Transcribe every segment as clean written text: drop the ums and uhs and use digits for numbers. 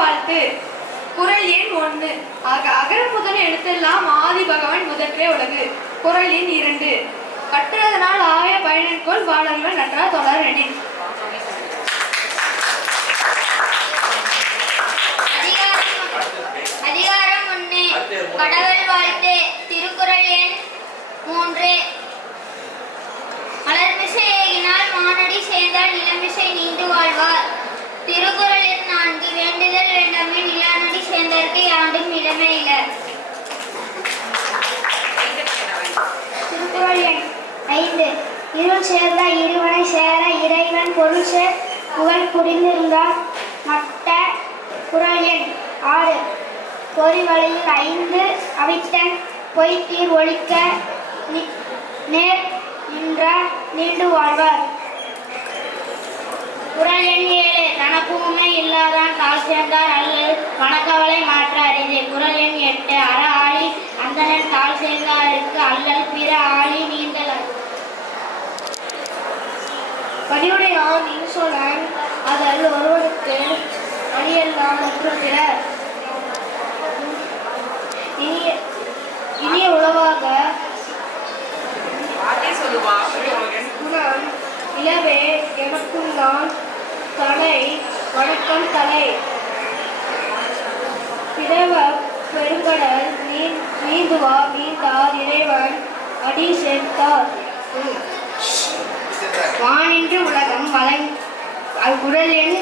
வாழ்த்து. குறள் எண் 1. அகர முதல் எழுத்தெல்லாம் ஆதி பகவன் முதற்றே உலகு. குறள் எண் 2. கற்றதனால் ஆய பயனென்கொள் வாழர்கள் நன்றா தொடர் எனின். அதிகாரம் 1. கடவுள் வாழ்த்து. திருக்குறள் எண் 3. மலர்மிசை ஏகினால் மானடி சேர்ந்தால் நிலமிசை நீண்டு வாழ்வார். திருக்குறள் எண் 4. வேண்டுதல் வேண்டாமே நிலானடி சேர்ந்தற்கு யாண்டும் இடமே இல்ல. திருக்குறள் எண் 5. இருள் சேர்ந்த இருவனை சேர இறைவன் பொருள் சேர் புகழ் புரிந்திருந்தால் மட்ட. குறள் எண் 6. பொறிவழியில் 5 அவித்தன் பொய்த்தீர் ஒழிக்க நேர் நின்ற நீண்டு வாழ்வார். குறள் எண் 7. தனக்குமே இல்லாதான் கால் சேர்ந்தார் அல்லது மனக்கவலை மாற்ற அறிது. குறள் எண் 8. அற ஆளி அந்தனன் கால் சேர்ந்தாருக்கு அல்லல் பிற ஆளி நீண்டல். பணியுடையான் இன்சொலன் அதல் ஒருவனுக்கு அணியெல்லாம் ஒன்றுகிற இனிய உளவாக குணம் இளவே எனக்கும் நான் தலை வணக்கம் தலை. பிறவ பெருங்கடல் நீந்துவா நீந்தார் இறைவன் அடி சேர்த்தார். வானின்று உலகம் குறள் எண்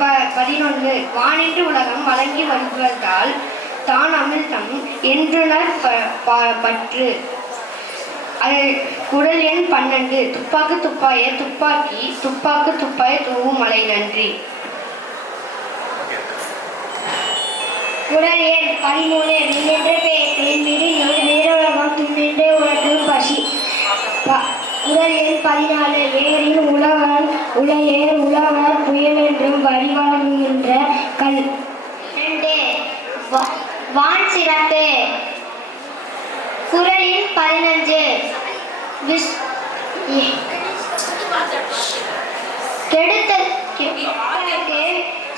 11. வானின்று உலகம் வழங்கி வருவதால் தான் அமிழ்தம் என்றுணர் பற்று. குறள் எண் 12. துப்பாக்கு துப்பாய துப்பாக்கி துப்பாக்கு துப்பாய தூவும் மலை நன்றி. குறள் எண் 13. விண்ணின்ற பெண்மீது நீரவகம் துண்ணின்ற உலகு பசி. குறள் எண் 14. ஏரின் உழவர் உளையேர் உழவர் புயல் என்றும் வழிவாங்குகின்ற கல். 2. வான் சிறப்பு. குறள் எண் 15. கெடுத்தற்கு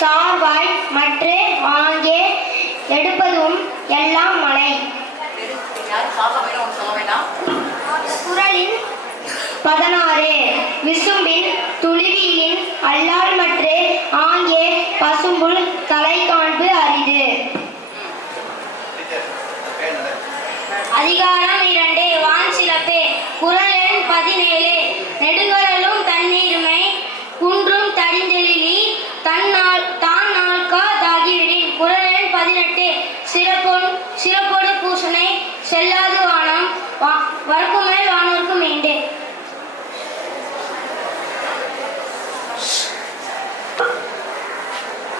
சார்வாய் மற்ற வாங்கே எடுப்பதும் எல்லாம் மலை. குறள் எண் 16. விசும்பின் துளிவியின் அல்லால் மற்ற ஆங்கே பசும்புல் தலை காண்பு அரிது. அதிகாரம் 2. வான் சிறப்பு. குறள் எண் 17. நெடுங்கடலும் தண்ணீருமை குன்றும் தடிந்தெழிலி தான் நாள்கா தாகிவிடின். குறள் எண் 18. சிறப்போடு பூசனை செல்லாது வானம் வரக்கும் மேல் வானோர்க்கு மீண்டு.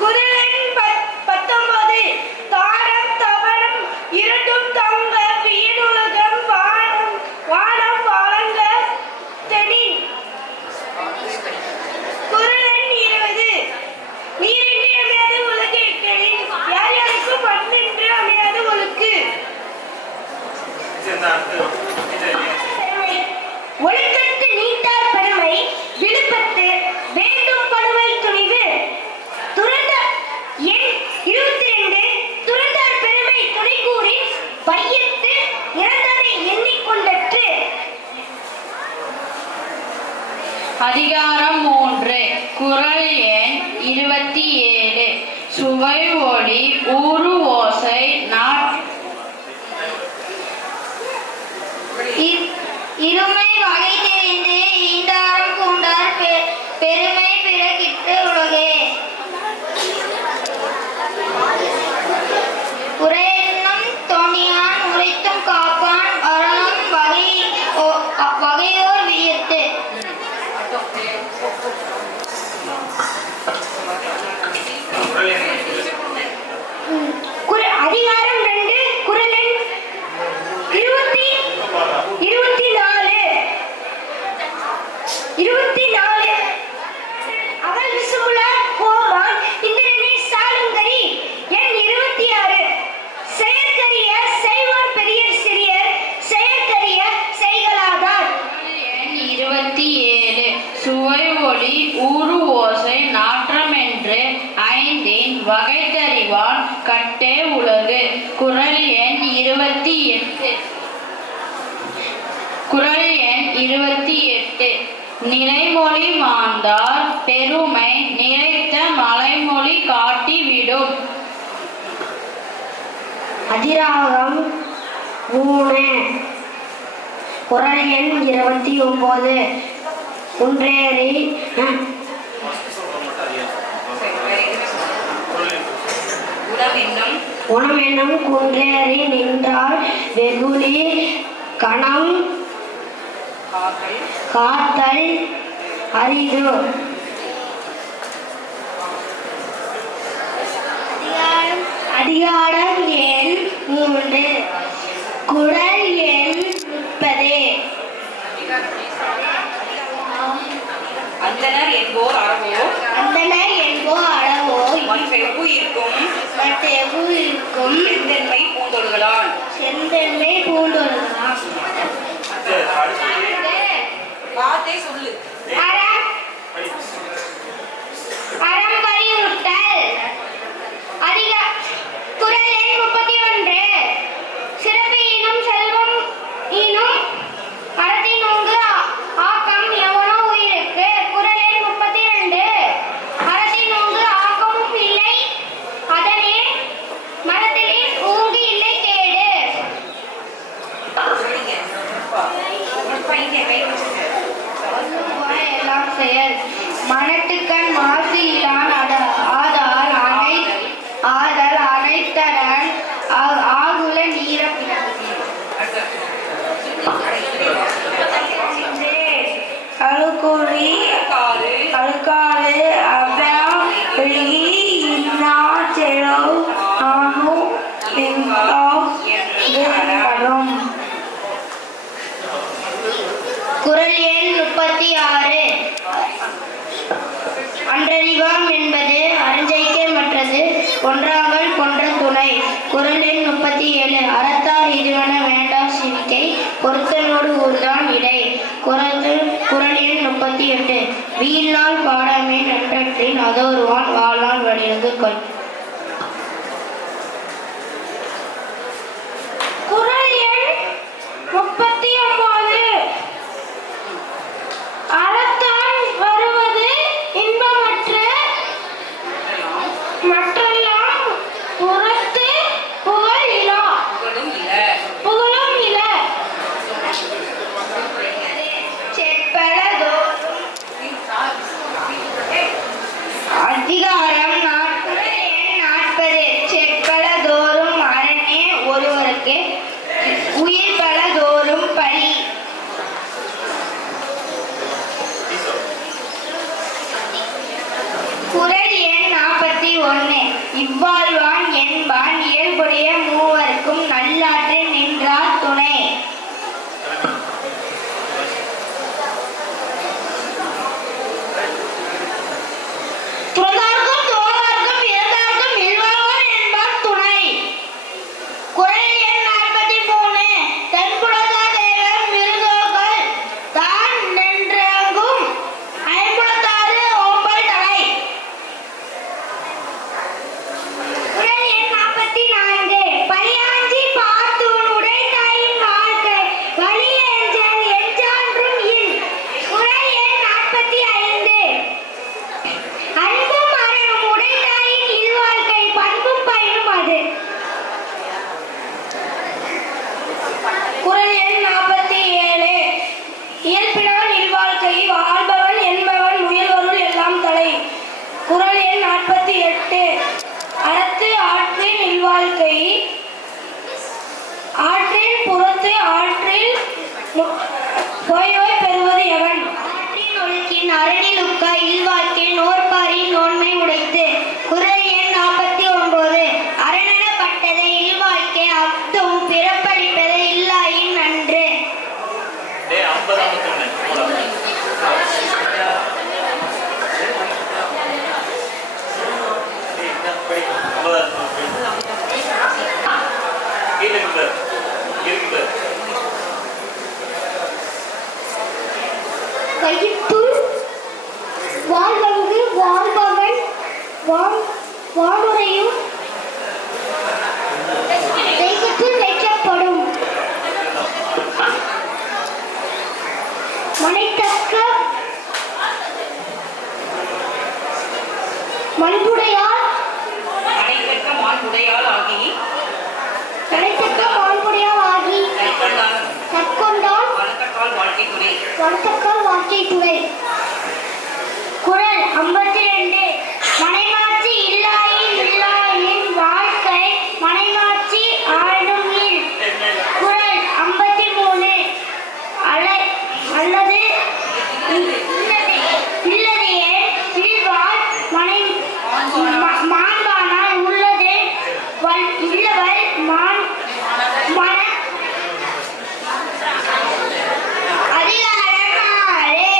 குறள் எண் 19. தாரம் தவறம் இரண்டும் தங்க வீணுலகம் வானம் வழங்க தெனின். குறள் எண் 20. நீரின்றி அமையாது உலகு எட்டெனின் யார் யாருக்கும் மண்ணின்றி அமையாது ஒழுக்கு. ஒழுக்கத்து நீட்டார் பெருமை விழுப்பத்து வேண்டும் படுவை துணிவு. எண் 22. துறந்தார் பெருமை துணை கூறி பையத்து இறந்ததை எண்ணிக்கொண்டற்று. அதிகாரம் 3. குறள் எண் 27. சுவை ஒளி ஊறு ஓசை இருமை வகை தெரிந்து ஈண்டாரம் பூண்டார் பெருமை பிறகிட்டு உலகே. உரையென்னும் தோணியான் உரைத்தும் காப்பான் அரணம் வகையோர் வியத்து. அதிகாரம் 2. குறள் எண் 24. ஐந்தின் வகைத்தறிவான் கட்டே உலகு. குறள் எண் 28. குறள் எண் 28. நிலைமொழி மாந்தார் பெருமை நிலைத்த மலைமொழி காட்டிவிடும். அதிராகம் 3. குறள் எண் 29. குன்றேறி குணம் என்னும் குன்றேறி நின்றால் வெகுளி கணம் காத்தல் அரிது. அதிகாரம் எண் 3. குறள் எண் 30. அந்தனர் என்போர் அறவோ மற்றெவ்வுயிர்க்கும் செந்தன்மை பூண்டொழுகலான். வார்த்தை சொல்லு. அறம் வலியுறுத்தல். குறள் எண் 31. சிறப்பு ஈனும் செல்வம் ஈனும் அறத்தின் ஓங்கு ஆக்கம் எவனோ உயிருக்கு. குறள் எண் 32. அறத்தின் ஓங்கு ஆக்கமும் இல்லை அதனே மரத்திலே ஓங்கு இல்லை கேடு. எல்லாம் செயல் மனத்துக்கண் மாசு இலான் ஆதல் அனைத்தரன் ஆகுல நீர அழுக்குறி அழுக்காறு அபம் வெளி இன்னா செலவு ஆகும் வரும். குறள் எண் 36. அன்றறிவாம் என்பது அருஞ்சைக்கே மற்றது கொன்றாமல் கொன்ற துணை. குறள் எண் 37. அறத்தார் இதுவென வேண்டா சிவிக்கை பொருத்தனோடு ஊர்தான் இடை. குறள் எண் 38. வீழ்நாள் பாடாமே நன்றற்றின் அதோருவான் வாழ்நாள் வடிந்து கொள். குறள் எண் 39. அறத்தான் வருவது இன்பமற்ற மற்றெல்லாம் புறத்து புகழ் இலா. புகழும் இல. அதிகாரம் 40. செற்பலதோறும் அரணே ஒருவருக்கு உயிர் பலதோறும் பழி. குறள் எண் 41. இவ்வாழ்வான் என்பான் இயல்புடைய மூவருக்கும் நல்லாற்றில் நின்றார் துணை. துறந்தார்க்கும் தோழார்க்கும் இறந்தார்க்கும் இல்வாழ்வான் என்பான் துணை. குறள் எண் 43. தென்புலத்தாதேவர் மிருகோர்கள் தான் நின்றங்கும் ஐம்புலத்தாறு ஓம்பல் தலை. குறள் எண் 44. பழியாஞ்சி பார்த்தூன் உடைத்தாயின் வாழ்க்கை வலியேஞ்சல் எஞ்சான்றும் இல். குறள் எண் 45. அன்பும் அறனும் உடைத்தாயின் இல்வாழ்க்கை பண்பும் பயனும் அது. குறள் எண் 47. இயல்பினான் இல்வாழ்க்கை வாழ்பவன் என்பவன் முயல்வருள் எல்லாம் தலை. குறள் எண் 48. அறத்து ஆற்றின் இல்வாழ்க்கை ஆற்றின் புறத்து ஆற்றில் போயோய் பெறுவது எவன். ஆற்றின் ஒழுக்கின் அரணில் உக்கா இல்வாழ்க்கை நோற்பாரின் நோன்மை உடைத்து. குறள் எண் 49. அரணப்பட்டதை இல்வாழ்க்கை அப்தும் பிறப்பளிப்பதை இல்லாயின் நன்று. கையிட்டுள் வாழ்வங்கு வாழ்பவன் வாழ் வானுரையும் தெய்வத்தில் வைக்கப்படும். மனைத்தக்க மண்புடையால் அனைத்தக்க மாண்புடையாள் ஆகி மனைத்தக்க மாண்புடையால் ஆகி கற்கொண்டால் வளர்த்தக்கால் வாழ்க்கை துணை. வளர்த்தக்கால் வாழ்க்கை துணை. குறள் 52. மனைமாட்சி இல்லாயின் இல்லாயின் வாழ்க்கை மனைமாட்சி ஆளும் இல். குறள் 53. அல்லது இல்லதையே இல்வாள் மனை மாண்பானால் உள்ளது இல்லவள் மன அதிகாரம் 4.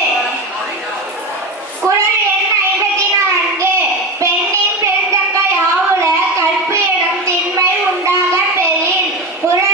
குறள் எண் 54. பெண்ணின் பெருந்தக்க யாவுல கற்பு எனும் திண்மை உண்டாக பெறின். குறள்